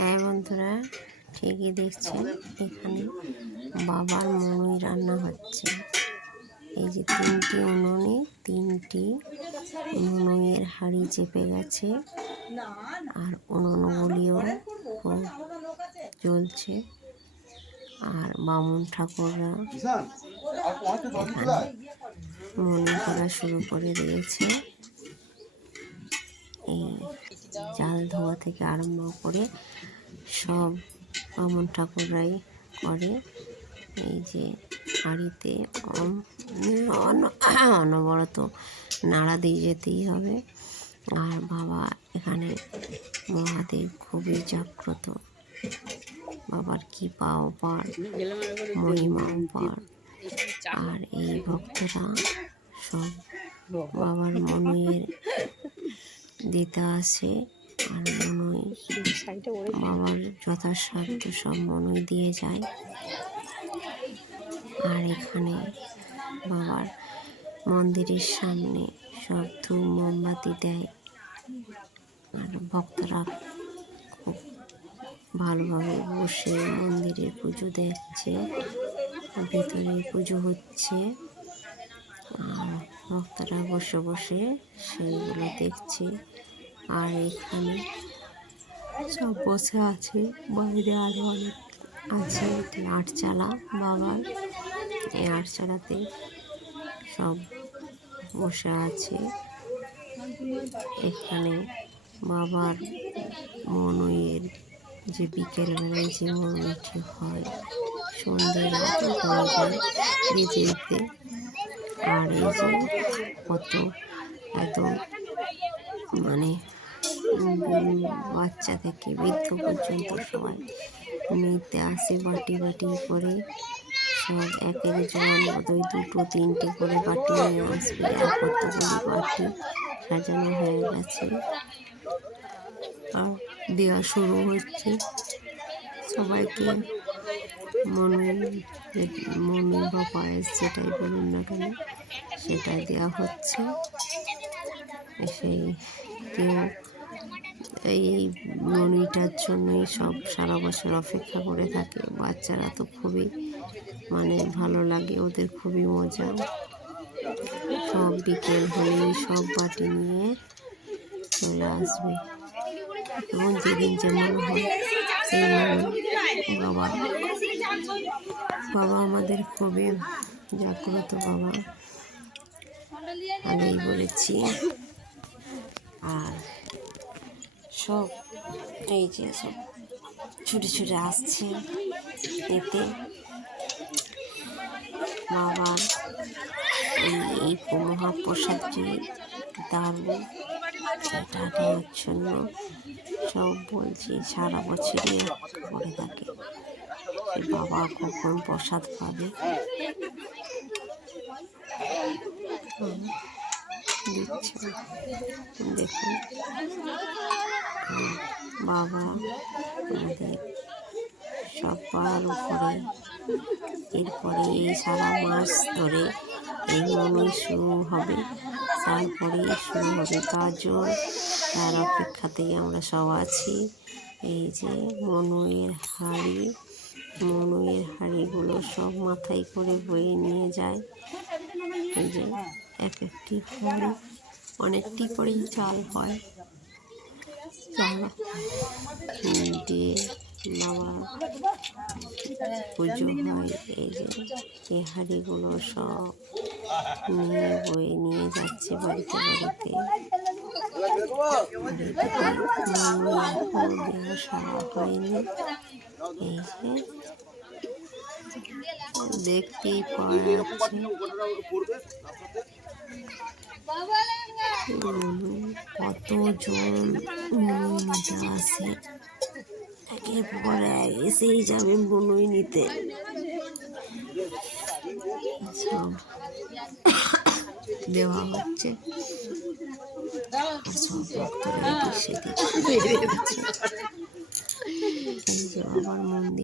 হ্যাঁ বন্ধুরা, ঠিকই দেখছেন, এখানে বাবার মনুই রান্না হচ্ছে। এই যে তিনটি মনুইয়ের হাঁড়ি চেপে গেছে, আর উনুনগুলিও খুব জ্বলছে। আর বামুন ঠাকুররা এখানে মনুই করা শুরু করে দিয়েছে। এই চাল ধোয়া থেকে আরম্ভ করে সব বামুন ঠাকুররাই করে। এই যে হাঁড়িতে অনবরত নাড়া দিয়ে যেতেই হবে। আর বাবা এখানে মহাদেব খুবই জাগ্রত, বাবার কৃপা অপার, মহিমা অপার। আর এই ভক্তরা সব বাবার মনুইয়ের দিতে আসে, আর মনুই বাবার যথাসাধ্য সব মনুই দিয়ে যায়। আর এখানে বাবার মন্দিরের সামনে সব ধূপ মোমবাতি দেয়, আর ভক্তরা খুব ভালোভাবে বসে মন্দিরের পুজো দেখছে, ভেতরে পুজো হচ্ছে। আর ভক্তরা বসে বসে সেইগুলো দেখছে। আর এখানে সব বসে আছে, বাইরে আরও অনেক আছে। এটি আটচালা বাবার, এই আটচালাতে সব বসে আছে। এখানে বাবার মনুইয়ের যে বিকেলবেলায় যে মনুইটি হয়, সন্ধ্যের হয়ে যায় যেতে যেতে। আর এই যে কত একদম মানে বাচ্চা থেকে বৃদ্ধ পর্যন্ত সবাই নিতে আসে, বাটি বাটি করে সব এক একজন বোধহয় 2-3টে করে বাটি নিয়ে আসবে। আর কতগুলি বাটি সাজানো হয়ে গেছে, আর দেওয়া শুরু হচ্ছে সবাইকে। মনুই বা পায়েস যেটাই বলুন না কেন, সেটাই দেওয়া হচ্ছে। সেই কেউ এই মনুইটার জন্যই সব সারা বছর অপেক্ষা করে থাকে। বাচ্চারা তো খুবই ভালো লাগে, ওদের খুবই মজা। সব বিকেল হলেই সব বাটি নিয়ে চলে আসবে, এবং যেদিন যেমন হয় সেই বাবা আমাদের খুবই জাগ্রত বাবা, আগেই বলেছি। আর সব এই যে সব ছুটে ছুটে আসছে এতে বাবার এই মহাপ্রসাদটি দারুণ। এটা নেওয়ার জন্য সব বলছি সারা বছরই করে থাকে, সে বাবা কখন প্রসাদ পাবে। দিচ্ছে দেখুন, বাবা আমাদের সবার উপরে। এরপরে এই সারা মাস ধরে এই মনুই শুরু হবে, তারপরে শুরু হবে গাজন। তার অপেক্ষাতেই আমরা সব আছি। এই যে মনুইয়ের হাঁড়িগুলো সব মাথায় করে বয়ে নিয়ে যায়। এই যে এক একটি হাঁড়ি অনেকটি করেই চাল হয়, চাল দিয়ে বাবা পুজো হয়। এই যে এই হাঁড়িগুলো সব নিয়ে বয়ে নিয়ে যাচ্ছে বাড়িতে বাড়িতে। দেওয়া সারা হয়নি। এই যে দেখতেই পাওয়া যাচ্ছে কতজন মনুই নিতে আসে, একের পর এক এসেই যাবে মনুই নিতে। সব দেওয়া হচ্ছে, আর সব ভক্তরা এদিক সেদিক বেরিয়ে যাচ্ছে। এই যে বাবার মন্দির।